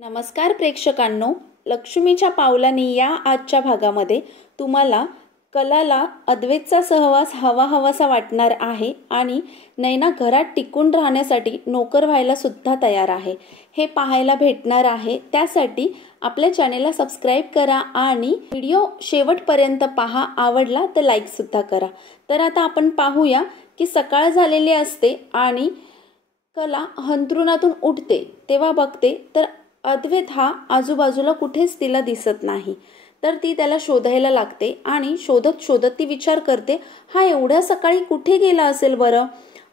नमस्कार प्रेक्षकांनो, लक्ष्मीच्या पावलांनी या आजच्या भागामध्ये तुम्हाला कलाला अद्वैतचा सहवास हवासा वाटणार आहे आणि नैना घरात टिकून राहण्यासाठी नोकर व्हायला सुद्धा तयार आहे हे पाहायला भेटणार आहे। त्यासाठी आपल्या चॅनेलला सबस्क्राइब करा आणि व्हिडिओ शेवटपर्यंत पहा। आवडला तर लाईक सुद्धा करा। तर आता आपण पाहूया की सकाळ झालेली असते आणि कला अंथरुणातून उठते तेव्हा बघते तर अद्वैत हा आजूबाजूला कुठेच तिला दिसत नाही। तर ती त्याला शोधायला लागते आणि शोधत ती विचार करते, हा एवढ्या सकाळी कुठे गेला असेल बरं,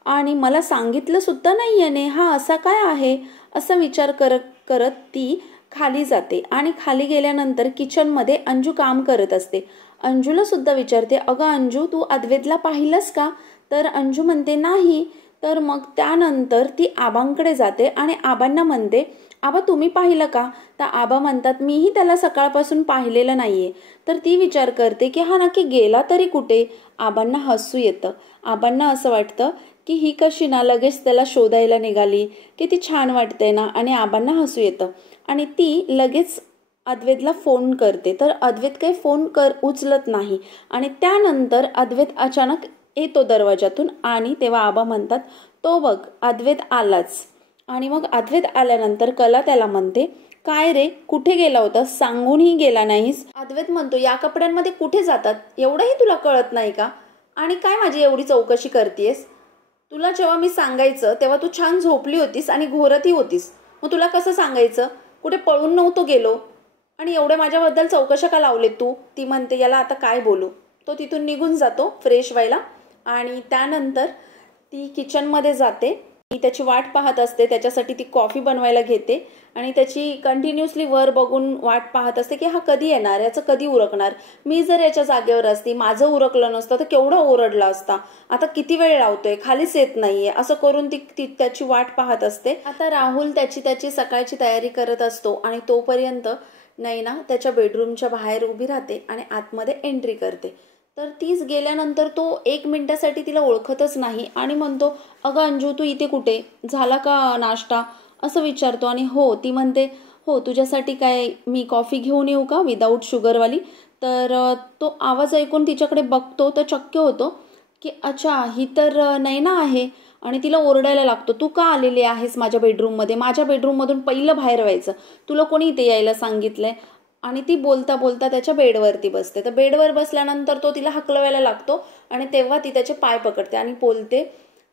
आणि मला सांगितलं सुद्धा नाही याने, हा असा काय आहे असा विचार करत ती खाली जाते आणि खाली गेल्यानंतर किचन मध्ये अंजू काम करत असते। अंजूला सुद्धा विचारते, अगं अंजू तू अद्वैतला पाहिलंस का? तर अंजू म्हणते नाही। तर मग त्यानंतर ती आबांकडे जाते आणि आबांना म्हणते, आबा तुम्ही पाहिलं का? तर आबा म्हणतात, मीही त्याला सकाळपासून पाहिलेलं नाहीये। तर ती विचार करते की हा नक्की गेला तरी कुठे। आबांना हसू येतं। आबांना असं वाटतं की ही कशी ना लगेच त्याला शोधायला निघाली, किती छान वाटतंय ना, आणि आबांना हसू येतं आणि ती लगेच अद्वैतला फोन करते। तर अद्वैत काही फोन उचलत नाही आणि त्यानंतर अद्वैत अचानक येतो दरवाजातून आणि तेव्हा आबा म्हणतात, तो बघ अद्वैत आलाच। आणि मग अद्वैत आल्यानंतर कला त्याला म्हणते, काय रे कुठे गेला होतास, सांगूनही गेला नाहीस? अद्वैत म्हणतो, या कपड्यांमध्ये कुठे जातात एवढंही तुला कळत नाही का? आणि काय माझी एवढी चौकशी करतेस? तुला जेव्हा मी सांगायचं तेव्हा तू छान झोपली होतीस आणि घोरतही होतीस, मग तुला कसं सांगायचं? कुठे पळून नव्हतो गेलो आणि एवढे माझ्याबद्दल चौकशा का लावले तू? ती म्हणते, याला आता काय बोलू? तो तिथून निघून जातो फ्रेश व्हायला आणि त्यानंतर ती किचनमध्ये जाते। ती त्याची वाट पाहत असते, त्याच्यासाठी ती कॉफी बनवायला घेते आणि त्याची कंटिन्युअसली वर बघून वाट पाहत असते की हा कधी येणार, याचं कधी उरकणार। मी जर याच्या जागेवर असती, माझं उरकलं नसतं तर केवढा ओरडला असता, आता किती वेळ लावतोय, खालीच येत नाहीये, असं करून ती त्याची वाट पाहत असते। आता राहुल त्याची सकाळची तयारी करत असतो आणि तोपर्यंत नैना त्याच्या बेडरूमच्या बाहेर उभी राहते आणि आतमध्ये एंट्री करते। तर तीच गेल्यानंतर तो 1 मिनिटासाठी तिला ओळखतच नाही आणि म्हणतो, अगं अंजू तू इथे कुठे, झाला का नाश्ता असं विचारतो। आणि हो, ती म्हणते, हो तुझ्यासाठी काय मी कॉफी घेऊन येऊ का विदाऊट शुगरवाली? तर तो आवाज ऐकून तिच्याकडे बघतो तर चक्क होतो की अच्छा ही तर नैना आहे आणि तिला ओरडायला लागतो, तू का आलेली आहेस माझ्या बेडरूममध्ये? माझ्या बेडरूममधून पहिलं बाहेर व्हायचं, तुला कोणी इथे यायला सांगितलंय? आणि ती बोलता बोलता त्याच्या बेडवरती बसते। तर बेडवर बसल्यानंतर तो तिला हकलवायला लागतो आणि तेव्हा ती त्याचे पाय पकडते आणि बोलते,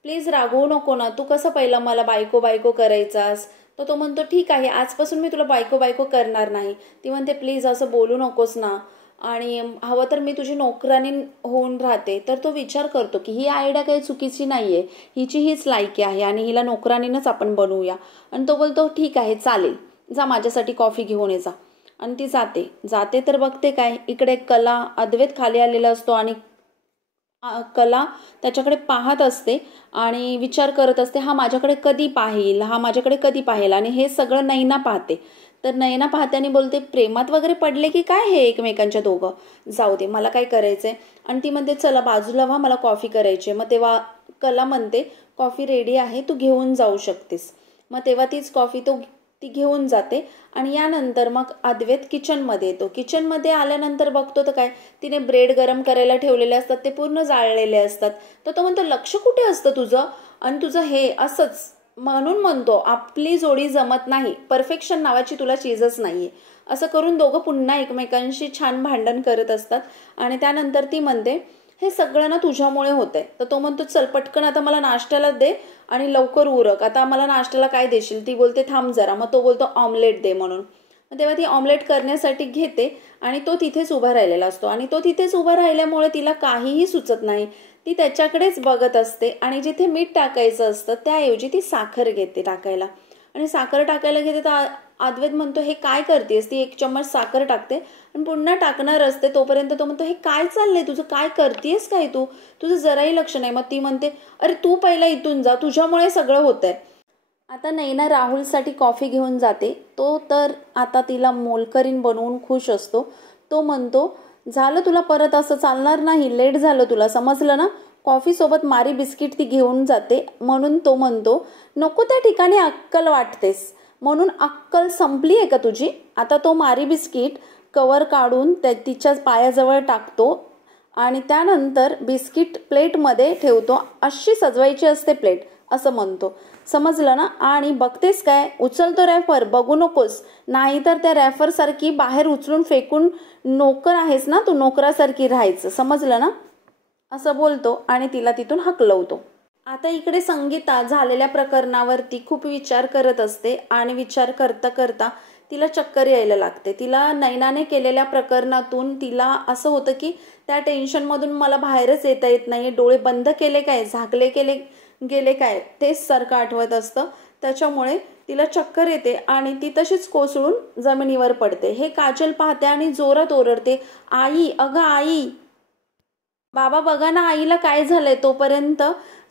प्लीज रागवू नको ना, तू कसं पहिलं मला बायको करायचास? तर तो म्हणतो, ठीक आहे आजपासून मी तुला बायको करणार नाही। ती म्हणते, प्लीज असं बोलू नकोस ना, आणि हवं तर मी तुझी नोकरानी होऊन राहते। तर तो विचार करतो की ही आयडिया काही चुकीची नाहीये, हिची हीच लायकी आहे आणि हिला नोकरानीच आपण बनवूया। आणि तो बोलतो, ठीक आहे चालेल, जा माझ्यासाठी कॉफी घेऊन ये जा। आणि ती जाते तर बघते काय, इकडे कला अद्वैत खाली आलेला असतो आणि कला त्याच्याकडे पाहत असते आणि विचार करत असते, हा माझ्याकडे कधी पाहेल? आणि हे सगळं नैना पाहते। तर नैना पाहते आणि बोलते, प्रेमात वगैरे पडले की काय हे एकमेकांच्या दोघं? जाऊ दे, मला काय करायचंय? आणि ती म्हणते, चला बाजूला व्हा, मला कॉफी करायची। मग तेव्हा कला म्हणते, कॉफी रेडी आहे, तू घेऊन जाऊ शकतेस। मग तेव्हा तीच कॉफी ती घेऊन जाते आणि यानंतर मग अद्वैत किचनमध्ये येतो। किचनमध्ये आल्यानंतर बघतो तर काय, तिने ब्रेड गरम करायला ठेवलेले असतात, ते पूर्ण जाळलेले असतात। तर तो म्हणतो, लक्ष कुठे असतं तुझं, आणि तुझं हे असंच म्हणून म्हणतो आपली जोडी जमत नाही, परफेक्शन नावाची तुला चीजच नाहीये। असं करून दोघं पुन्हा एकमेकांशी छान भांडण करत असतात आणि त्यानंतर ती म्हणते, हे सगळं ना तुझ्यामुळे होतंय। तर तो म्हणतो, चल पटकन आता मला नाश्त्याला दे आणि लवकर उरक, आता मला नाश्त्याला काय देशील? ती बोलते, थांब जरा। मग तो बोलतो, ऑमलेट दे म्हणून। तेव्हा ती ऑमलेट करण्यासाठी घेते आणि तो तिथेच उभा राहिलेला असतो आणि तो तिथेच उभा राहिल्यामुळे तिला काहीही सुचत नाही। ती त्याच्याकडेच बघत असते आणि जिथे मीठ टाकायचं असतं त्याऐवजी ती साखर घेते टाकायला आणि साखर टाकायला घेते तर अद्वैत म्हणतो, हे काय करतेस? ती 1 चम्मच साखर टाकते आणि पुन्हा टाकणार असते तोपर्यंत तो म्हणतो, हे काय चाललंय तुझं, काय करतेस काय तू? तुझं जराही लक्ष नाही। मग ती म्हणते, अरे तू पहिला इथून जा, तुझ्यामुळे सगळं होतंय। आता नैना राहुलसाठी कॉफी घेऊन जाते। तो तर आता तिला मोलकरीण बनवून खुश असतो। तो म्हणतो, झालं तुला परत असं चालणार नाही, लेट झालं तुला, समजलं ना? कॉफी सोबत मारी बिस्किट ती घेऊन जाते। म्हणून तो म्हणतो, नको त्या ठिकाणी अक्कल वाटतेस, म्हणून अक्कल संपली आहे का तुझी? आता तो मारी बिस्किट कवर काढून तिच्या पायाजवळ टाकतो आणि त्यानंतर बिस्किट प्लेटमध्ये ठेवतो. अशी सजवायची असते प्लेट असं म्हणतो. समजलं ना? आणि बघतेस काय, उचलतो रॅफर, बघू नकोस, नाहीतर त्या रॅफरसारखी बाहेर उचलून फेकून, नोकर आहेस ना तू, नोकरासारखी राहायचं, समजलं ना? असं बोलतो आणि तिला तिथून हकलवतो. आता इकडे संगीता झालेल्या प्रकरणावरती खूप विचार करत असते आणि विचार करता करता तिला चक्कर यायला लागते. तिला नैनाने केलेल्या प्रकरणातून तिला असं होतं की त्या टेन्शनमधून मला बाहेरच येता येत नाही, डोळे बंद केले काय, झाकले गेले काय, तेच सारखं आठवत असतं. त्याच्यामुळे तिला चक्कर येते आणि ती तशीच कोसळून जमिनीवर पडते. हे काजल पाहते आणि जोरात ओरडते, आई, अगं आई, बाबा बघा ना आईला काय झालंय. तोपर्यंत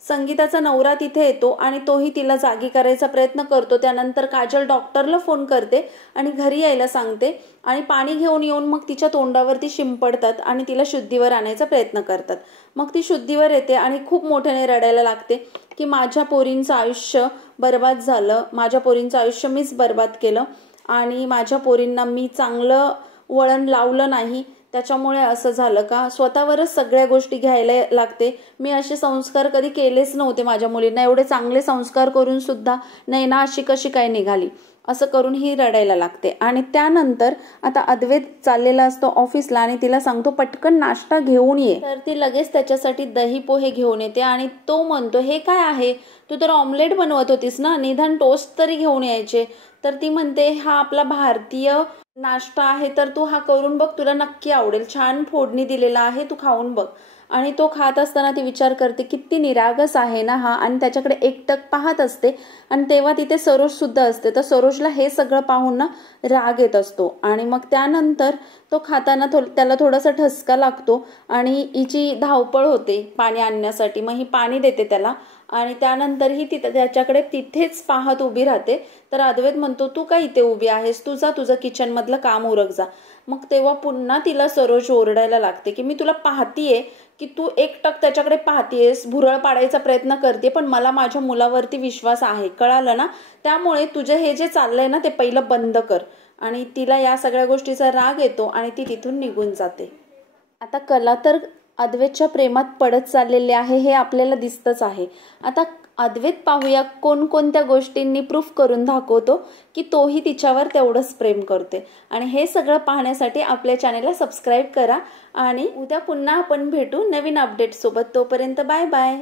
संगीताचा नवरा तिथे येतो आणि तोही तिला जागी करायचा प्रयत्न करतो. त्यानंतर काजल डॉक्टरला फोन करते आणि घरी यायला सांगते आणि पाणी घेऊन येऊन मग तिच्या तोंडावरती शिंपडतात आणि तिला शुद्धीवर आणायचा प्रयत्न करतात. मग ती शुद्धीवर येते आणि खूप मोठ्याने रडायला लागते की माझ्या पोरींचं आयुष्य बर्बाद झालं, माझ्या पोरींचं आयुष्य मीच बर्बाद केलं आणि माझ्या पोरींना मी चांगलं वळण लावलं नाही, त्याच्यामुळे असं झालं का. स्वतःवरच सगळ्या गोष्टी घ्यायला लागते. मी असे संस्कार कधी केलेच नव्हते माझ्या मुलींना, एवढे चांगले संस्कार करून सुद्धा नैना अशी कशी काय निघाली, असं करून ही रडायला लागते. आणि त्यानंतर आता अद्वैत चाललेला असतो ऑफिसला आणि तिला सांगतो पटकन नाश्ता घेऊन ये. तर ती लगेच त्याच्यासाठी दही पोहे घेऊन येते आणि तो म्हणतो हे काय आहे, तू तर ऑमलेट बनवत होतीस ना, निदान टोस्ट तरी घेऊन यायचे. तर ती म्हणते हा आपला भारतीय नाश्ता आहे, तर तू हा करून बघ, तुला नक्की आवडेल, छान फोडणी दिलेला आहे, तू खाऊन बघ. आणि तो खात असताना ती विचार करते किती निरागस आहे ना हा, आणि त्याच्याकडे एकटक पाहत असते. आणि तेव्हा तिथे सरोज सुद्धा असते. तर सरोजला हे सगळं पाहून ना राग येत असतो आणि मग त्यानंतर तो खाताना त्याला थोडासा ठसका लागतो आणि हिची धावपळ होते पाणी आणण्यासाठी. मग ही पाणी देते त्याला आणि त्यानंतर ही त्याच्याकडे तिथेच पाहत उभी राहते. तर अद्वैत म्हणतो तू काय इथे उभी आहेस, तू जा, तुझं किचन मधलं काम उरक जा. मग तेव्हा पुन्हा तिला सरोज ओरडायला लागते की मी तुला पाहतीये की तू एकटक त्याच्याकडे पाहतीयेस, भुरळ पाडायचा प्रयत्न करते, पण मला माझ्या मुलावरती विश्वास आहे, कळालं ना? त्यामुळे तुझं हे जे चाललंय ना ते पहिलं बंद कर. आणि तिला या सगळ्या गोष्टीचा राग येतो आणि ती तिथून निघून जाते. आता कला तर अद्वैतच्या प्रेमात पडत चाललेले आहे हे आपल्याला दिसतच आहे. आता अद्वैत पाहूया कोणकोणत्या गोष्टींनी प्रूफ करून दाखवतो की तोही तिच्यावर तेवढंच प्रेम करते. आणि हे सगळं पाहण्यासाठी आपल्या चॅनेलला सबस्क्राईब करा आणि उद्या पुन्हा आपण भेटू नवीन अपडेट सोबत. तोपर्यंत बाय बाय.